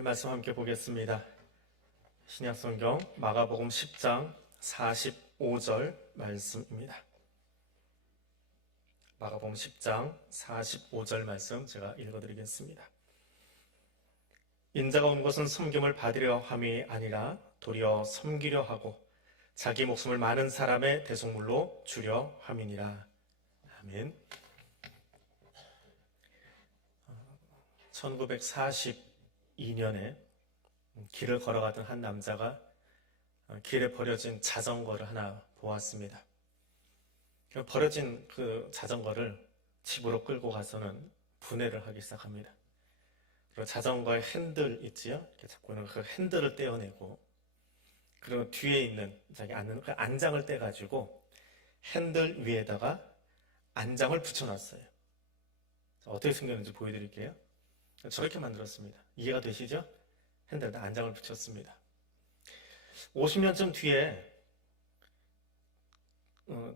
하나님 말씀 함께 보겠습니다. 신약성경 마가복음 10장 45절 말씀입니다. 마가복음 10장 45절 말씀 제가 읽어드리겠습니다. 인자가 온 것은 섬김을 받으려 함이 아니라 도리어 섬기려 하고 자기 목숨을 많은 사람의 대속물로 주려 함이니라. 아멘. 1942년에 길을 걸어가던 한 남자가 길에 버려진 자전거를 하나 보았습니다. 버려진 그 자전거를 집으로 끌고 가서는 분해를 하기 시작합니다. 그리고 자전거의 핸들 있지요? 이렇게 잡고 있는 그 핸들을 떼어내고, 그리고 뒤에 있는 자기 앉는 그 안장을 떼가지고 핸들 위에다가 안장을 붙여놨어요. 어떻게 생겼는지 보여드릴게요. 저렇게 만들었습니다. 이해가 되시죠? 핸들에다 안장을 붙였습니다. 50년쯤 뒤에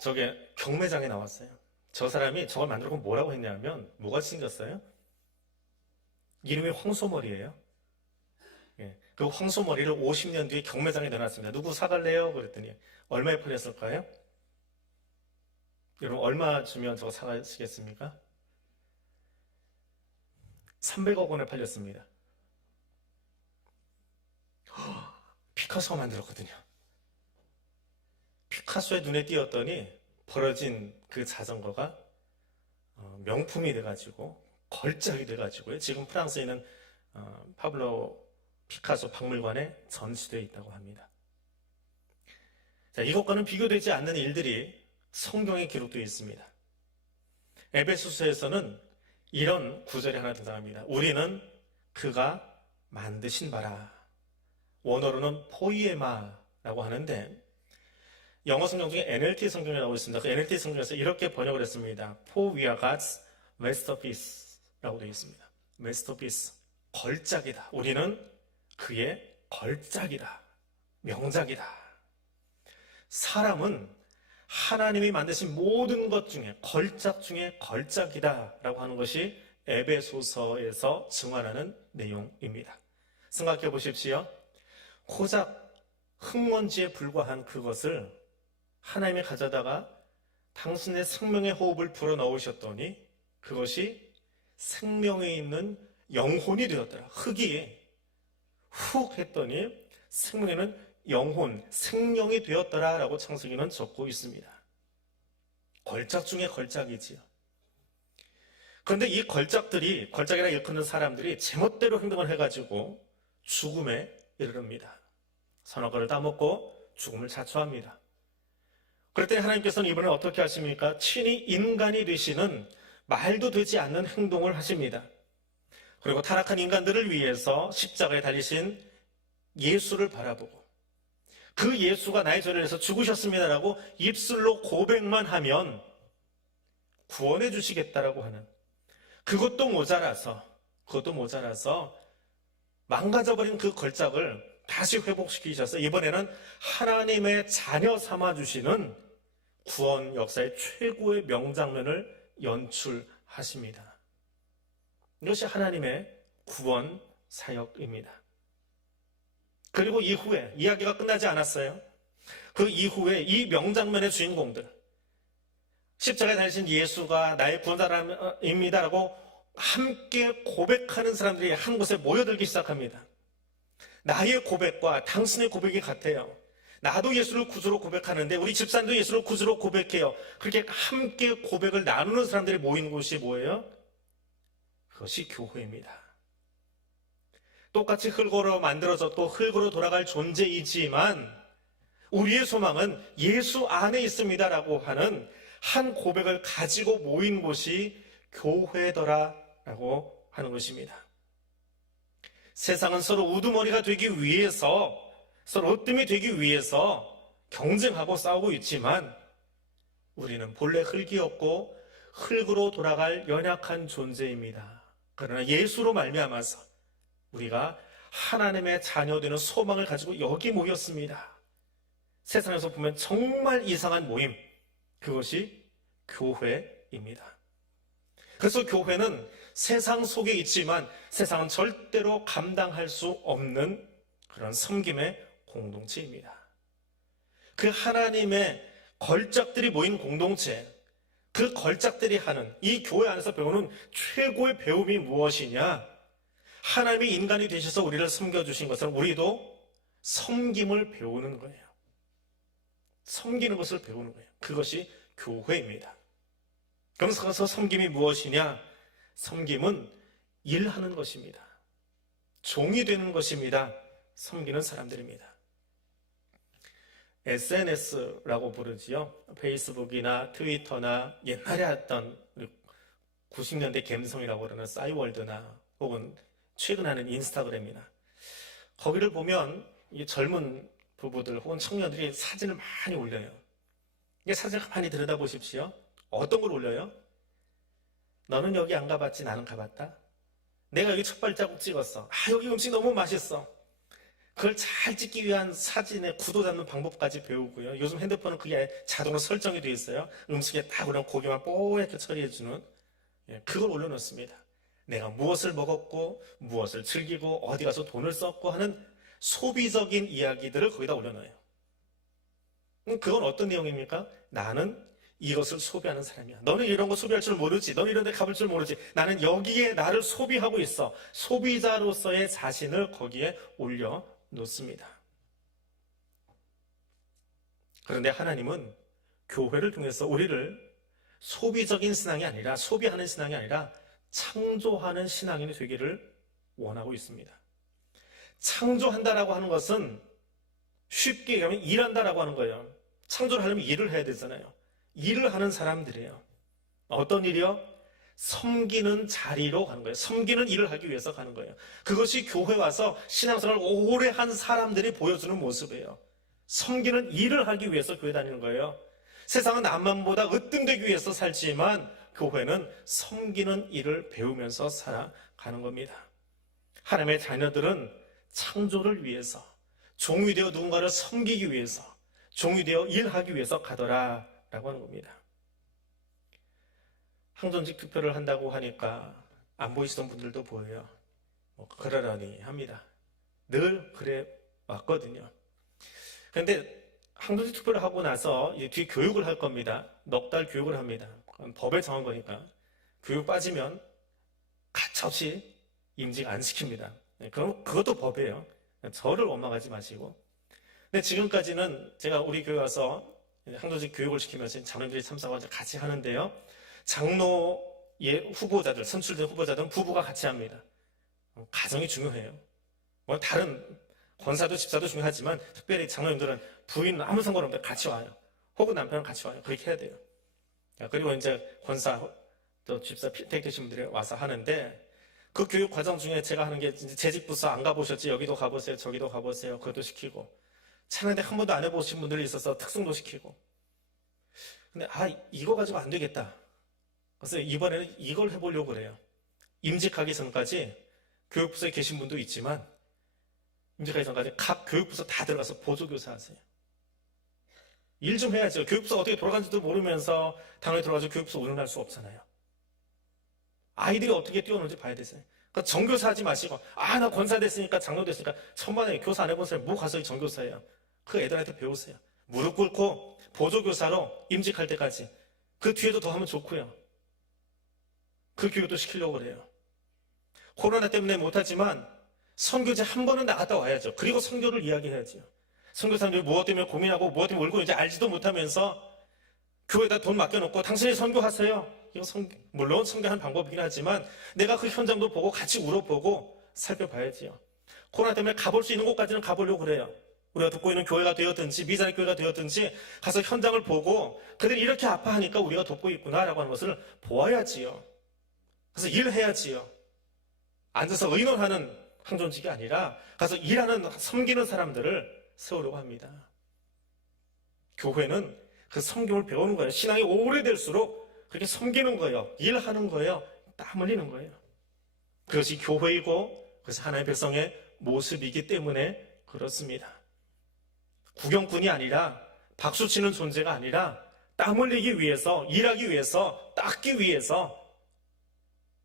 저게 경매장에 나왔어요. 저 사람이 저걸 만들고 뭐라고 했냐면, 뭐가 생겼어요? 이름이 황소머리예요. 예, 그 황소머리를 50년 뒤에 경매장에 내놨습니다. 누구 사갈래요? 그랬더니 얼마에 팔렸을까요? 여러분, 얼마 주면 저거 사가시겠습니까? 300억 원에 팔렸습니다. 피카소가 만들었거든요. 피카소의 눈에 띄었더니 버려진 그 자전거가 명품이 돼가지고 걸작이 돼가지고요. 지금 프랑스에 있는 파블로 피카소 박물관에 전시되어 있다고 합니다. 자, 이것과는 비교되지 않는 일들이 성경에 기록되어 있습니다. 에베소서에서는 이런 구절이 하나 등장합니다. 우리는 그가 만드신 바라. 원어로는 포이에마라고 하는데, 영어 성경 중에 NLT 성경이 나오고 있습니다. 그 NLT 성경에서 이렇게 번역을 했습니다. For we are God's masterpiece라고 되어 있습니다. masterpiece, 걸작이다. 우리는 그의 걸작이다. 명작이다. 사람은 하나님이 만드신 모든 것 중에 걸작 중에 걸작이다 라고 하는 것이 에베소서에서 증언하는 내용입니다. 생각해 보십시오. 고작 흙먼지에 불과한 그것을 하나님이 가져다가 당신의 생명의 호흡을 불어넣으셨더니 그것이 생명에 있는 영혼이 되었더라. 흙이 훅 했더니 생명에는 영혼, 생명이 되었더라 라고 창세기는 적고 있습니다. 걸작 중에 걸작이지요. 그런데 이 걸작이라 일컫는 사람들이 제멋대로 행동을 해가지고 죽음에 이르릅니다. 선악과를 따먹고 죽음을 자초합니다. 그럴 때 하나님께서는 이번에 어떻게 하십니까? 친히 인간이 되시는 말도 되지 않는 행동을 하십니다. 그리고 타락한 인간들을 위해서 십자가에 달리신 예수를 바라보고, 그 예수가 나의 죄를 위해서 죽으셨습니다라고 입술로 고백만 하면 구원해 주시겠다라고 하는, 그것도 모자라서 망가져버린 그 걸작을 다시 회복시키셔서 이번에는 하나님의 자녀 삼아주시는 구원 역사의 최고의 명장면을 연출하십니다. 이것이 하나님의 구원 사역입니다. 그리고 이후에 이야기가 끝나지 않았어요. 그 이후에 이 명장면의 주인공들, 십자가에 달리신 예수가 나의 구원자입니다라고 함께 고백하는 사람들이 한 곳에 모여들기 시작합니다. 나의 고백과 당신의 고백이 같아요. 나도 예수를 구주로 고백하는데 우리 집사님도 예수를 구주로 고백해요. 그렇게 함께 고백을 나누는 사람들이 모인 곳이 뭐예요? 그것이 교회입니다. 똑같이 흙으로 만들어져 또 흙으로 돌아갈 존재이지만 우리의 소망은 예수 안에 있습니다라고 하는 한 고백을 가지고 모인 곳이 교회더라라고 하는 것입니다. 세상은 서로 우두머리가 되기 위해서, 서로 으뜸이 되기 위해서 경쟁하고 싸우고 있지만 우리는 본래 흙이었고 흙으로 돌아갈 연약한 존재입니다. 그러나 예수로 말미암아서 우리가 하나님의 자녀되는 소망을 가지고 여기 모였습니다. 세상에서 보면 정말 이상한 모임, 그것이 교회입니다. 그래서 교회는 세상 속에 있지만 세상은 절대로 감당할 수 없는 그런 섬김의 공동체입니다. 그 하나님의 걸작들이 모인 공동체, 그 걸작들이 하는 이 교회 안에서 배우는 최고의 배움이 무엇이냐? 하나님이 인간이 되셔서 우리를 섬겨주신 것은 우리도 섬김을 배우는 거예요. 섬기는 것을 배우는 거예요. 그것이 교회입니다. 그래서 섬김이 무엇이냐? 섬김은 일하는 것입니다. 종이 되는 것입니다. 섬기는 사람들입니다. SNS라고 부르지요. 페이스북이나 트위터나 옛날에 했던 90년대 갬성이라고 그러는 싸이월드나 혹은 최근 하는 인스타그램이나 거기를 보면 이 젊은 부부들 혹은 청년들이 사진을 많이 올려요. 이 사진을 많이 들여다보십시오. 어떤 걸 올려요? 너는 여기 안 가봤지 나는 가봤다. 내가 여기 첫 발자국 찍었어. 여기 음식 너무 맛있어. 그걸 잘 찍기 위한 사진의 구도 잡는 방법까지 배우고요. 요즘 핸드폰은 그게 자동으로 설정이 되어 있어요. 음식에 딱 그냥 고기만 뽀얗게 처리해주는, 그걸 올려놓습니다. 내가 무엇을 먹었고 무엇을 즐기고 어디 가서 돈을 썼고 하는 소비적인 이야기들을 거기다 올려놔요. 그건 어떤 내용입니까? 나는 이것을 소비하는 사람이야. 너는 이런 거 소비할 줄 모르지. 너는 이런 데 가볼 줄 모르지. 나는 여기에 나를 소비하고 있어. 소비자로서의 자신을 거기에 올려놓습니다. 그런데 하나님은 교회를 통해서 우리를 소비적인 신앙이 아니라, 소비하는 신앙이 아니라 창조하는 신앙인이 되기를 원하고 있습니다. 창조한다라고 하는 것은 쉽게 얘기하면 일한다라고 하는 거예요. 창조를 하려면 일을 해야 되잖아요. 일을 하는 사람들이에요. 어떤 일이요? 섬기는 자리로 가는 거예요. 섬기는 일을 하기 위해서 가는 거예요. 그것이 교회 와서 신앙생활을 오래 한 사람들이 보여주는 모습이에요. 섬기는 일을 하기 위해서 교회 다니는 거예요. 세상은 남만보다 으뜸되기 위해서 살지만 교회는 섬기는 일을 배우면서 살아가는 겁니다. 하나님의 자녀들은 창조를 위해서, 종이 되어 누군가를 섬기기 위해서, 종이 되어 일하기 위해서 가더라 라고 하는 겁니다. 항전직 투표를 한다고 하니까 안 보이시던 분들도 보여요. 그러려니 합니다. 늘 그래 왔거든요. 그런데 항전직 투표를 하고 나서 이제 뒤 교육을 할 겁니다. 넉 달 교육을 합니다. 법에 정한 거니까 교육 빠지면 가차없이 임직 안 시킵니다. 그럼 그것도 법이에요. 저를 원망하지 마시고. 근데 지금까지는 제가 우리 교회 와서 항도직 교육을 시키면서 장로들이 참석하고 같이 하는데요. 장로의 후보자들, 선출된 후보자들은 부부가 같이 합니다. 가정이 중요해요. 다른 권사도 집사도 중요하지만 특별히 장로님들은 부인 아무 상관없는데 같이 와요. 혹은 남편은 같이 와요. 그렇게 해야 돼요. 그리고 이제 권사, 또 집사 택되신 분들이 와서 하는데 그 교육 과정 중에 제가 하는 게 재직부서 안 가보셨지? 여기도 가보세요. 저기도 가보세요. 그것도 시키고. 차는데 한 번도 안 해보신 분들이 있어서 특송도 시키고. 근데 이거 가지고 안 되겠다. 그래서 이번에는 이걸 해보려고 그래요. 임직하기 전까지 교육부서에 계신 분도 있지만 임직하기 전까지 각 교육부서 다 들어가서 보조교사 하세요. 일 좀 해야죠. 교육부서 어떻게 돌아가는지도 모르면서 당연히 들어가서 교육부서 운영할 수 없잖아요. 아이들이 어떻게 뛰어노는지 봐야 되세요. 그러니까 정교사 하지 마시고 나 권사 됐으니까 장로 됐으니까 천만에 교사 안 해본 사람이 뭐 가서 정교사예요. 그 애들한테 배우세요. 무릎 꿇고 보조교사로 임직할 때까지. 그 뒤에도 더 하면 좋고요. 그 교육도 시키려고 그래요. 코로나 때문에 못하지만 선교제 한 번은 나갔다 와야죠. 그리고 선교를 이야기해야죠. 선교사님들이 무엇 때문에 고민하고 무엇 때문에 울고 있는지 알지도 못하면서 교회에다 돈 맡겨놓고 당신이 선교하세요. 이거 물론 선교하는 방법이긴 하지만 내가 그 현장도 보고 같이 울어보고 살펴봐야지요. 코로나 때문에 가볼 수 있는 곳까지는 가보려고 그래요. 우리가 듣고 있는 교회가 되었든지 미자리 교회가 되었든지 가서 현장을 보고 그들이 이렇게 아파하니까 우리가 돕고 있구나라고 하는 것을 보아야지요. 그래서 일해야지요. 앉아서 의논하는 항존직이 아니라 가서 일하는, 섬기는 사람들을 세우려고 합니다. 교회는 그 섬김을 배우는 거예요. 신앙이 오래될수록 그렇게 섬기는 거예요. 일하는 거예요. 땀 흘리는 거예요. 그것이 교회이고 그것이 하나님의 백성의 모습이기 때문에 그렇습니다. 구경꾼이 아니라 박수치는 존재가 아니라 땀 흘리기 위해서, 일하기 위해서, 닦기 위해서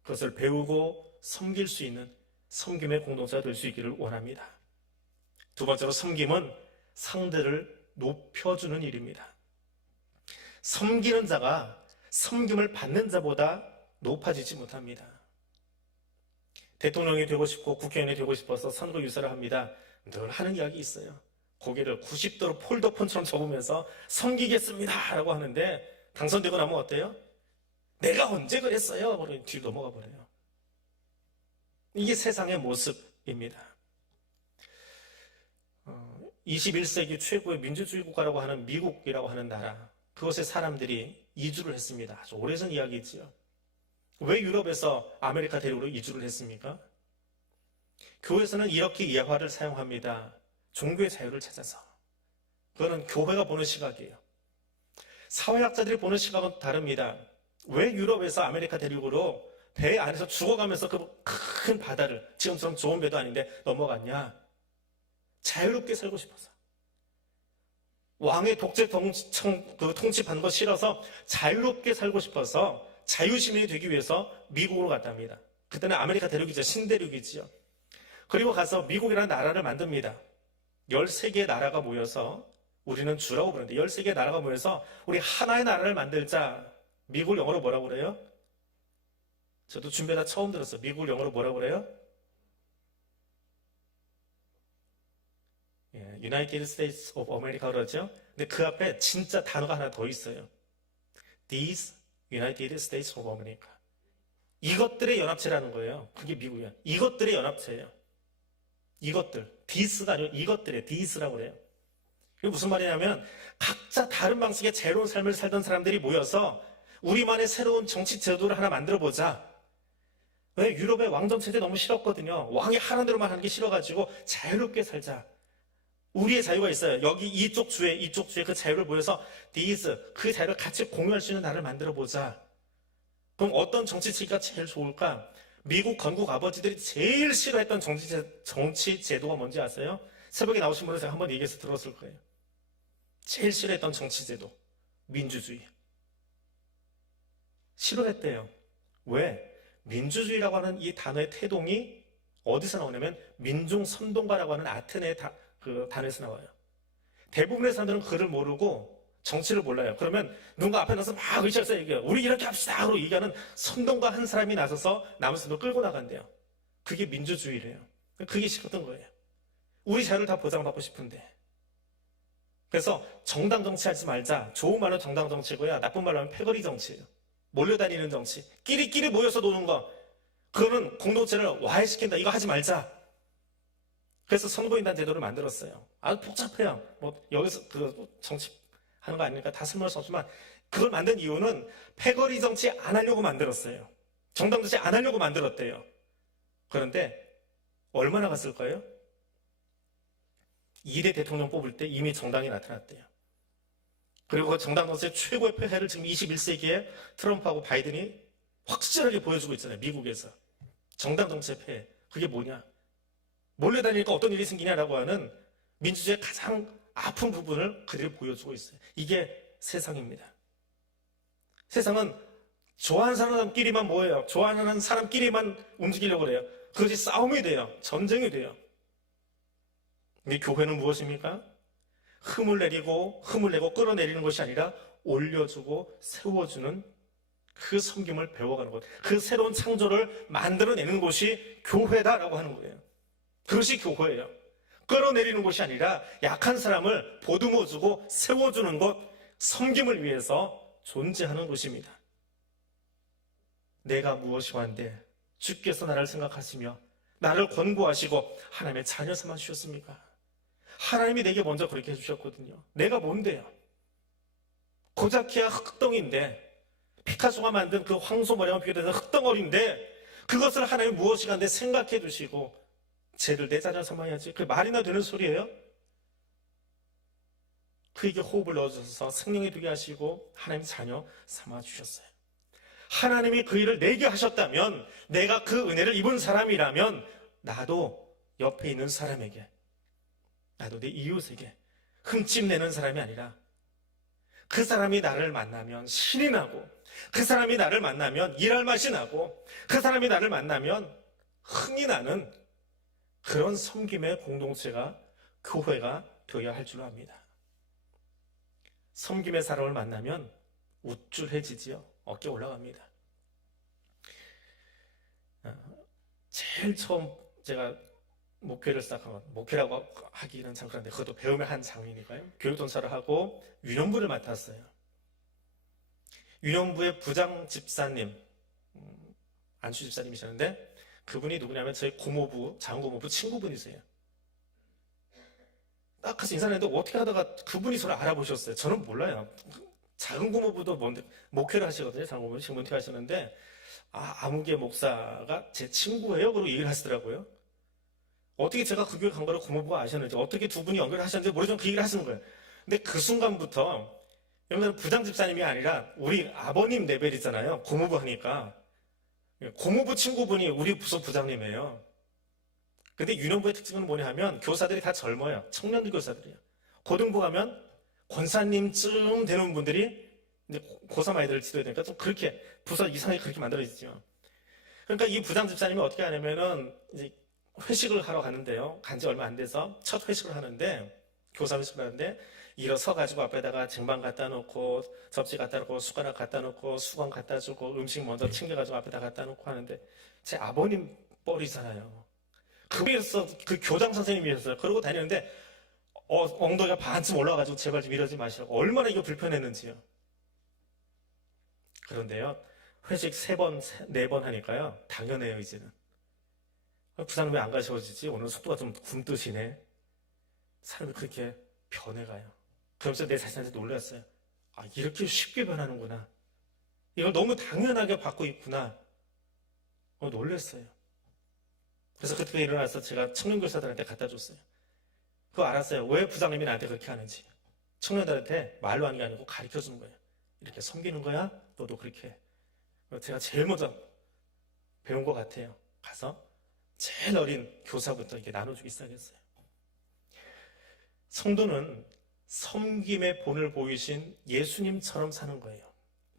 그것을 배우고 섬길 수 있는 섬김의 공동체가 될 수 있기를 원합니다. 두 번째로 섬김은 상대를 높여주는 일입니다. 섬기는 자가 섬김을 받는 자보다 높아지지 못합니다. 대통령이 되고 싶고 국회의원이 되고 싶어서 선거 유세를 합니다. 늘 하는 이야기 있어요. 고개를 90도로 폴더폰처럼 접으면서 섬기겠습니다 라고 하는데 당선되고 나면 어때요? 내가 언제 그랬어요? 그러면 뒤로 넘어가 버려요. 이게 세상의 모습입니다. 21세기 최고의 민주주의 국가라고 하는 미국이라고 하는 나라, 그곳의 사람들이 이주를 했습니다. 아주 오래전 이야기지요. 왜 유럽에서 아메리카 대륙으로 이주를 했습니까? 교회에서는 이렇게 예화를 사용합니다. 종교의 자유를 찾아서. 그거는 교회가 보는 시각이에요. 사회학자들이 보는 시각은 다릅니다. 왜 유럽에서 아메리카 대륙으로 배 안에서 죽어가면서 그 큰 바다를, 지금처럼 좋은 배도 아닌데 넘어갔냐? 자유롭게 살고 싶어서. 왕의 독재 통치받는 거 싫어서 자유롭게 살고 싶어서 자유시민이 되기 위해서 미국으로 갔답니다. 그때는 아메리카 대륙이죠. 신대륙이지요. 그리고 가서 미국이라는 나라를 만듭니다. 13개의 나라가 모여서, 우리는 주라고 부르는데 13개의 나라가 모여서 우리 하나의 나라를 만들자. 미국을 영어로 뭐라고 그래요? 저도 준비하다 처음 들었어요. 미국을 영어로 뭐라고 그래요? United States of America 그러죠? 근데 그 앞에 진짜 단어가 하나 더 있어요. These United States of America. 이것들의 연합체라는 거예요. 그게 미국이야. 이것들의 연합체예요. 이것들. These가 아니고 이것들의 These라고 그래요. 그게 무슨 말이냐면 각자 다른 방식의 자유로운 삶을 살던 사람들이 모여서 우리만의 새로운 정치 제도를 하나 만들어보자. 왜? 유럽의 왕정체제 너무 싫었거든요. 왕이 하는 대로만 하는 게 싫어가지고 자유롭게 살자. 우리의 자유가 있어요. 여기 이쪽 주에 그 자유를 모여서 these, 그 자유를 같이 공유할 수 있는 나라를 만들어보자. 그럼 어떤 정치체가 제일 좋을까? 미국 건국 아버지들이 제일 싫어했던 정치 제도가 뭔지 아세요? 새벽에 나오신 분은 제가 한번 얘기해서 들었을 거예요. 제일 싫어했던 정치 제도, 민주주의. 싫어했대요. 왜? 민주주의라고 하는 이 단어의 태동이 어디서 나오냐면 민중선동가라고 하는 아테네 그 단어에서 나와요. 대부분의 사람들은 글을 모르고 정치를 몰라요. 그러면 누군가 앞에 나서 막 의식해서 얘기해요. 우리 이렇게 합시다 하고 얘기하는 선동가 한 사람이 나서서 남은 사람을 끌고 나간대요. 그게 민주주의래요. 그게 싫었던 거예요. 우리 자유를 다 보장받고 싶은데. 그래서 정당 정치하지 말자. 좋은 말로 정당 정치고요. 나쁜 말로 하면 패거리 정치예요. 몰려다니는 정치. 끼리끼리 모여서 노는 거. 그거는 공동체를 와해시킨다. 이거 하지 말자. 그래서 선거인단 제도를 만들었어요. 아주 복잡해요. 뭐 여기서 그 정치 하는 거 아니니까 다 설명할 수 없지만 그걸 만든 이유는 패거리 정치 안 하려고 만들었어요. 정당 정치 안 하려고 만들었대요. 그런데 얼마나 갔을까요? 2대 대통령 뽑을 때 이미 정당이 나타났대요. 그리고 그 정당 정치의 최고의 폐해를 지금 21세기에 트럼프하고 바이든이 확실하게 보여주고 있잖아요. 미국에서. 정당 정치의 폐해. 그게 뭐냐? 몰려다니니까 어떤 일이 생기냐라고 하는 민주주의의 가장 아픈 부분을 그대로 보여주고 있어요. 이게 세상입니다. 세상은 좋아하는 사람끼리만 모여요. 좋아하는 사람끼리만 움직이려고 그래요. 그것이 싸움이 돼요. 전쟁이 돼요. 근데 교회는 무엇입니까? 흠을 내고 끌어내리는 것이 아니라 올려주고 세워주는 그 섬김을 배워가는 것. 그 새로운 창조를 만들어내는 것이 교회다라고 하는 거예요. 그것이 교회예요. 끌어내리는 것이 아니라 약한 사람을 보듬어주고 세워주는 것, 섬김을 위해서 존재하는 것입니다. 내가 무엇이고 한데 주께서 나를 생각하시며 나를 권고하시고 하나님의 자녀 삼아 주셨습니까? 하나님이 내게 먼저 그렇게 해주셨거든요. 내가 뭔데요? 고자키야 흙덩인데, 피카소가 만든 그 황소머리와 비교돼서 흙덩어리인데 그것을 하나님이 무엇이고 한데 생각해 주시고 죄를 내 자녀 삼아야지. 그게 말이나 되는 소리예요? 그에게 호흡을 넣어주셔서 생명이 되게 하시고 하나님 자녀 삼아주셨어요. 하나님이 그 일을 내게 하셨다면, 내가 그 은혜를 입은 사람이라면 나도 옆에 있는 사람에게, 나도 내 이웃에게 흠집내는 사람이 아니라 그 사람이 나를 만나면 신이 나고 그 사람이 나를 만나면 일할 맛이 나고 그 사람이 나를 만나면 흥이 나는 그런 섬김의 공동체가 교회가 되어야 할 줄로 압니다. 섬김의 사람을 만나면 우쭐해지지요. 어깨 올라갑니다. 제일 처음 제가 목회를 시작한 건, 목회라고 하기는 참 그런데 그것도 배움의 한 장이니까요. 교육전사를 하고 유년부를 맡았어요. 유년부의 부장 집사님, 안수 집사님이셨는데 그분이 누구냐면 저희 고모부, 장고모부 친구분이세요. 딱 가서 인사했는데 어떻게 하다가 그분이 저를 알아보셨어요. 저는 몰라요. 작은 고모부도 뭔데 목회를 하시거든요. 작은 고모부 지금 은퇴하셨는데 아무개 목사가 제 친구예요. 그러고 얘기를 하시더라고요. 어떻게 제가 그 교회 간 거를 고모부가 아셨는지, 어떻게 두 분이 연결을 하셨는지 모르지만 그 얘기를 하시는 거예요. 근데 그 순간부터 여러분 부장 집사님이 아니라 우리 아버님 레벨이잖아요. 고모부 하니까 고모부 친구분이 우리 부서 부장님이에요. 근데 유년부의 특징은 뭐냐 하면 교사들이 다 젊어요. 청년들 교사들이에요. 고등부 가면 권사님쯤 되는 분들이 이제 고3 아이들을 지도해야 되니까 좀 그렇게 부서 이상하게 그렇게 만들어지죠. 그러니까 이 부장 집사님이 어떻게 하냐면은 이제 회식을 하러 가는데요. 간지 얼마 안 돼서 첫 회식을 하는데, 교사 회식을 하는데 일어서 가지고 앞에다가 쟁반 갖다 놓고 접시 갖다 놓고 숟가락 갖다 놓고 수건 갖다 주고 음식 먼저 챙겨가지고 앞에다 갖다 놓고 하는데 제 아버님 뻘이잖아요. 그래서 그 교장 선생님이었어요. 그러고 다니는데 엉덩이가 반쯤 올라가지고 제발 좀 이러지 마시라고. 얼마나 이거 불편했는지요. 그런데요, 회식 3번, 4번 하니까요, 당연해요, 이제는. 부산은 왜 안 가셔지지? 오늘 속도가 좀 굼뜨시네. 사람이 그렇게 변해가요. 그러면서 내 자신한테 놀랐어요. 이렇게 쉽게 변하는구나. 이걸 너무 당연하게 받고 있구나. 놀랐어요. 그래서 그때 일어나서 제가 청년교사들한테 갖다 줬어요. 그거 알았어요. 왜 부장님이 나한테 그렇게 하는지. 청년들한테 말로 하는 게 아니고 가르쳐 주는 거예요. 이렇게 섬기는 거야? 너도 그렇게 해. 제가 제일 먼저 배운 것 같아요. 가서 제일 어린 교사부터 이렇게 나눠주기 시작했어요. 성도는 섬김의 본을 보이신 예수님처럼 사는 거예요.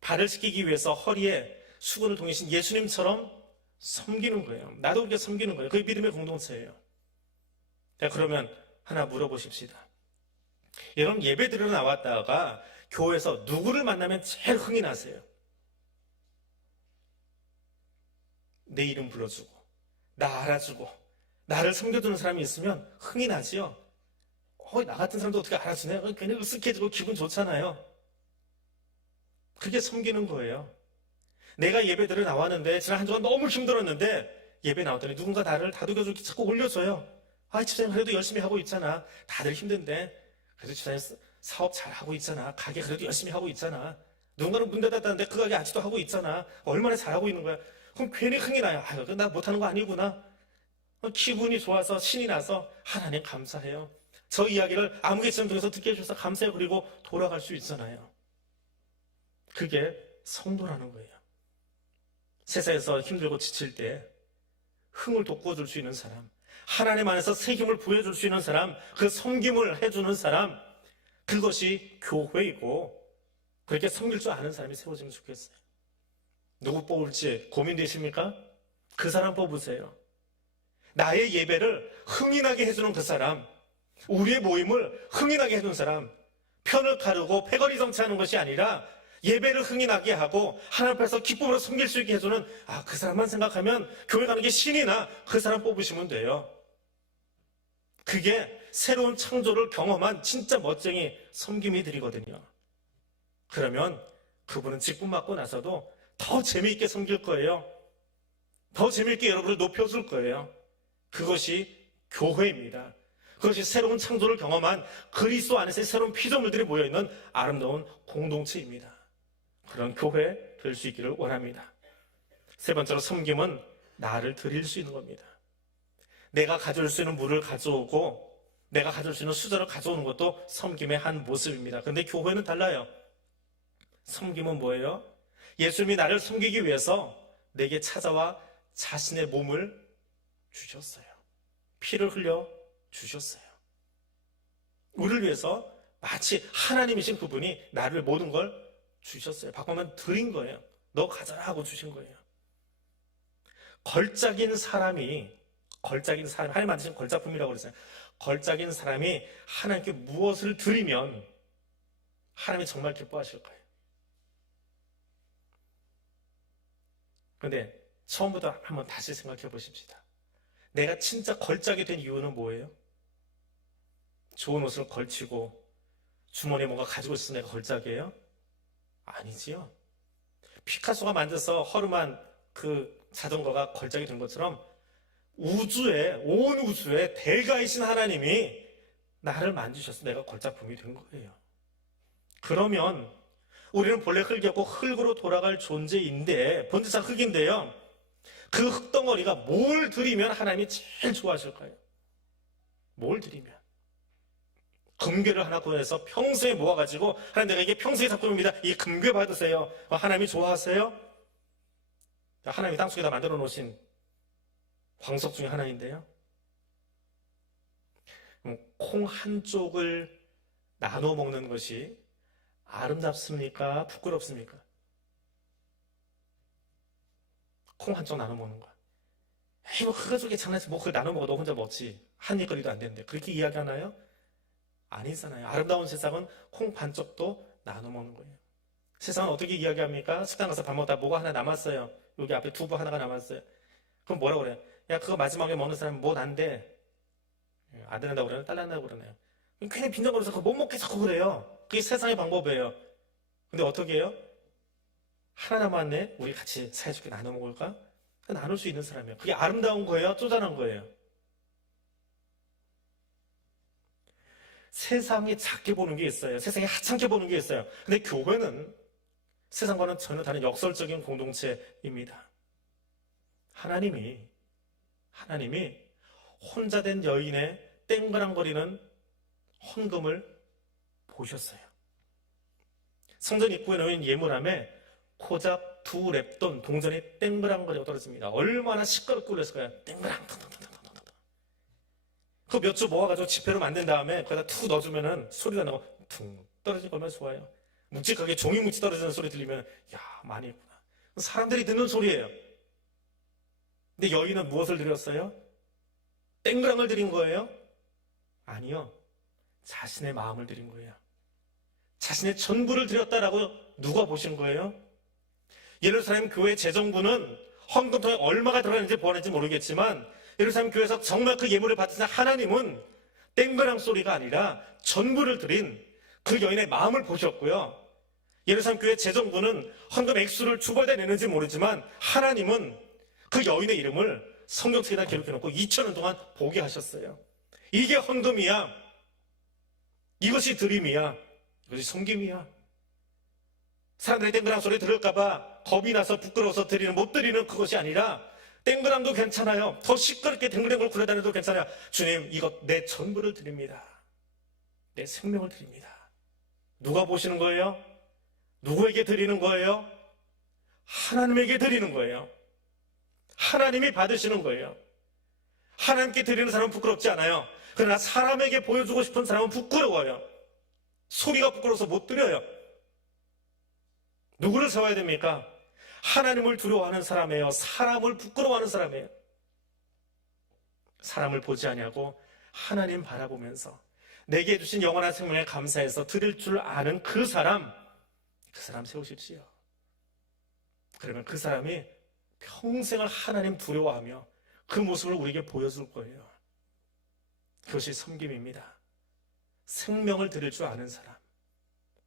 발을 씻기기 위해서 허리에 수건을 동이신 예수님처럼 섬기는 거예요. 나도 그렇게 섬기는 거예요. 그게 믿음의 공동체예요. 그러면 하나 물어보십시다. 여러분, 예배 드리러 나왔다가 교회에서 누구를 만나면 제일 흥이 나세요? 내 이름 불러주고 나 알아주고 나를 섬겨주는 사람이 있으면 흥이 나지요. 나 같은 사람도 어떻게 알아주네? 괜히 으쓱해지고 기분 좋잖아요. 그게 섬기는 거예요. 내가 예배 드리러 나왔는데 지난 한 주간 너무 힘들었는데 예배 나왔더니 누군가 나를 다독여주고 자꾸 올려줘요. 집사님 그래도 열심히 하고 있잖아. 다들 힘든데 그래도 집사님 사업 잘하고 있잖아. 가게 그래도 열심히 하고 있잖아. 누군가는 문 닫았다는데 그 가게 아직도 하고 있잖아. 얼마나 잘하고 있는 거야. 그럼 괜히 흥이 나요. 나 못하는 거 아니구나. 기분이 좋아서 신이 나서 하나님 감사해요. 저 이야기를 아무개처럼 통해서 듣게 해주셔서 감사해요. 그리고 돌아갈 수 있잖아요. 그게 성도라는 거예요. 세상에서 힘들고 지칠 때 흥을 돋궈줄 수 있는 사람, 하나님 안에서 새 힘을 부여줄 수 있는 사람, 그 섬김을 해주는 사람, 그것이 교회이고 그렇게 섬길 줄 아는 사람이 세워지면 좋겠어요. 누구 뽑을지 고민되십니까? 그 사람 뽑으세요. 나의 예배를 흥이 나게 해주는 그 사람, 우리의 모임을 흥이 나게 해주는 사람, 편을 가르고 패거리 정치하는 것이 아니라 예배를 흥이 나게 하고 하나님 앞에서 기쁨으로 섬길 수 있게 해주는 그 사람만 생각하면 교회 가는 게 신이 나. 그 사람 뽑으시면 돼요. 그게 새로운 창조를 경험한 진짜 멋쟁이 섬김이들이거든요. 그러면 그분은 직분 받고 나서도 더 재미있게 섬길 거예요. 더 재미있게 여러분을 높여줄 거예요. 그것이 교회입니다. 그것이 새로운 창조를 경험한 그리스도 안에서의 새로운 피조물들이 모여있는 아름다운 공동체입니다. 그런 교회 될 수 있기를 원합니다. 세 번째로, 섬김은 나를 드릴 수 있는 겁니다. 내가 가져올 수 있는 물을 가져오고 내가 가져올 수 있는 수저를 가져오는 것도 섬김의 한 모습입니다. 그런데 교회는 달라요. 섬김은 뭐예요? 예수님이 나를 섬기기 위해서 내게 찾아와 자신의 몸을 주셨어요. 피를 흘려 주셨어요. 우리를 위해서 마치 하나님이신 그분이 나를 모든 걸 주셨어요. 바꾸면 드린 거예요. 너 가져라 하고 주신 거예요. 걸작인 사람이, 하나님 만드신 걸작품이라고 그랬어요. 걸작인 사람이 하나님께 무엇을 드리면 하나님이 정말 기뻐하실 거예요. 그런데 처음부터 한번 다시 생각해 보십시다. 내가 진짜 걸작이 된 이유는 뭐예요? 좋은 옷을 걸치고 주머니에 뭔가 가지고 있어서 내가 걸작이에요? 아니지요. 피카소가 만들어서 허름한 그 자전거가 걸작이 된 것처럼 온 우주에 대가이신 하나님이 나를 만드셔서 내가 걸작품이 된 거예요. 그러면 우리는 본래 흙이었고 흙으로 돌아갈 존재인데, 본질상 흙인데요, 그 흙덩어리가 뭘 드리면 하나님이 제일 좋아하실까요? 뭘 드리면? 금괴를 하나 구해서 평소에 모아가지고, 하나님 내가 이게 평소의 작품입니다, 이 금괴 받으세요. 하나님이 좋아하세요? 하나님이 땅속에다 만들어 놓으신 광석 중에 하나인데요, 콩 한쪽을 나눠 먹는 것이 아름답습니까? 부끄럽습니까? 콩 한쪽 나눠 먹는 거야. 에이, 뭐 그거 저게 장난치, 뭐 그거 나눠 먹어, 너 혼자 먹지, 한 입거리도 안 되는데, 그렇게 이야기하나요? 아니잖아요. 아름다운 세상은 콩 반쪽도 나눠 먹는 거예요. 세상은 어떻게 이야기합니까? 식당 가서 밥 먹다 뭐가 하나 남았어요. 여기 앞에 두부 하나가 남았어요. 그럼 뭐라고 그래요? 야, 그거 마지막에 먹는 사람은 뭐 난데? 안 된다고 그러나요? 딸난다고 그러나요? 괜히 빈정거려서 그거 못 먹게 자꾸 그래요. 그게 세상의 방법이에요. 근데 어떻게 해요? 하나 남았네? 우리 같이 사이좋게 나눠 먹을까? 나눌 수 있는 사람이에요. 그게 아름다운 거예요? 쪼잔한 거예요? 세상이 작게 보는 게 있어요. 세상이 하찮게 보는 게 있어요. 근데 교회는 세상과는 전혀 다른 역설적인 공동체입니다. 하나님이 혼자 된 여인의 땡그랑거리는 헌금을 보셨어요. 성전 입구에 놓인 예물함에 고작 2랩돈 동전이 땡그랑거리고 떨어집니다. 얼마나 시끄럽고 그랬을까요? 땡그랑. 그 몇 주 모아가지고 지폐로 만든 다음에 거기다 툭 넣어주면은 소리가 나고 퉁 떨어지는 거 얼마나 좋아요. 묵직하게 종이 묵치 떨어지는 소리 들리면 야, 많이 했구나. 사람들이 듣는 소리예요. 근데 여인은 무엇을 드렸어요? 땡그랑을 드린 거예요? 아니요. 자신의 마음을 드린 거예요. 자신의 전부를 드렸다라고 누가 보신 거예요? 예루살렘 교회 재정부는 헌금통에 얼마가 들어가는지 보았는지 모르겠지만 예루살렘 교회에서 정말 그 예물을 받으신 하나님은 땡그랑 소리가 아니라 전부를 드린 그 여인의 마음을 보셨고요. 예루살렘 교회 재정부는 헌금 액수를 주벌다 내는지 모르지만 하나님은 그 여인의 이름을 성경책에다 기록해놓고 2000년 동안 보게 하셨어요. 이게 헌금이야. 이것이 드림이야. 이것이 섬김이야. 사람들이 땡그랑 소리 들을까봐 겁이 나서 부끄러워서 못 드리는 그것이 아니라 땡그랑도 괜찮아요. 더 시끄럽게 댕글댕글 굴러다녀도 괜찮아요. 주님, 이것 내 전부를 드립니다. 내 생명을 드립니다. 누가 보시는 거예요? 누구에게 드리는 거예요? 하나님에게 드리는 거예요. 하나님이 받으시는 거예요. 하나님께 드리는 사람은 부끄럽지 않아요. 그러나 사람에게 보여주고 싶은 사람은 부끄러워요. 소리가 부끄러워서 못 드려요. 누구를 세워야 됩니까? 하나님을 두려워하는 사람이에요. 사람을 부끄러워하는 사람이에요. 사람을 보지 아니하고 하나님 바라보면서 내게 주신 영원한 생명에 감사해서 드릴 줄 아는 그 사람 세우십시오. 그러면 그 사람이 평생을 하나님 두려워하며 그 모습을 우리에게 보여줄 거예요. 그것이 섬김입니다. 생명을 드릴 줄 아는 사람,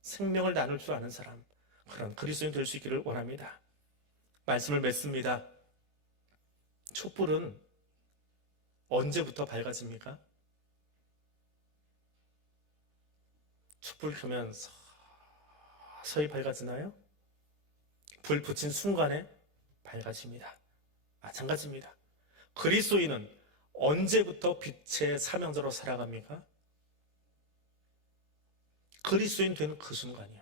생명을 나눌 줄 아는 사람, 그런 그리스도인 될 수 있기를 원합니다. 말씀을 맺습니다. 촛불은 언제부터 밝아집니까? 촛불 켜면 서서히 밝아지나요? 불 붙인 순간에 밝아집니다. 마찬가지입니다. 그리스도인은 언제부터 빛의 사명자로 살아갑니까? 그리스도인 되는 그 순간이요.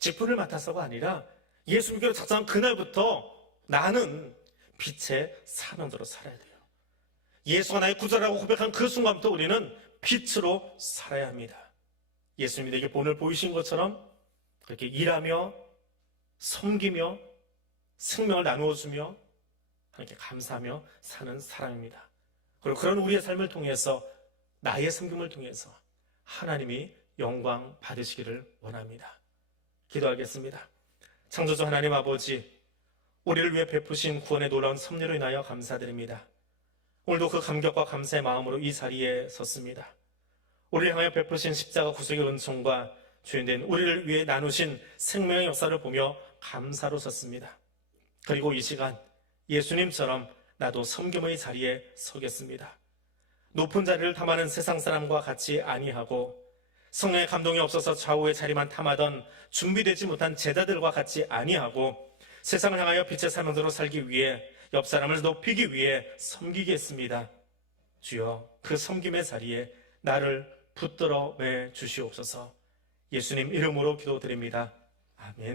직분을 맡아서가 아니라 예수 믿기로 작정한 그날부터 나는 빛의 사명자로 살아야 돼요. 예수가 나의 구주라고 고백한 그 순간부터 우리는 빛으로 살아야 합니다. 예수님이 내게 본을 보이신 것처럼 그렇게 일하며 섬기며 생명을 나누어주며 하나님께 감사하며 사는 사람입니다. 그리고 그런 우리의 삶을 통해서, 나의 섬김을 통해서 하나님이 영광 받으시기를 원합니다. 기도하겠습니다. 창조주 하나님 아버지, 우리를 위해 베푸신 구원의 놀라운 섭리로 인하여 감사드립니다. 오늘도 그 감격과 감사의 마음으로 이 자리에 섰습니다. 우리를 향하여 베푸신 십자가 구속의 은총과 주인된 우리를 위해 나누신 생명의 역사를 보며 감사로 섰습니다. 그리고 이 시간 예수님처럼 나도 섬김의 자리에 서겠습니다. 높은 자리를 탐하는 세상 사람과 같이 아니하고, 성령의 감동이 없어서 좌우의 자리만 탐하던 준비되지 못한 제자들과 같이 아니하고, 세상을 향하여 빛의 사명자로 살기 위해, 옆 사람을 높이기 위해 섬기겠습니다. 주여, 그 섬김의 자리에 나를 붙들어 매 주시옵소서. 예수님 이름으로 기도드립니다. 아멘.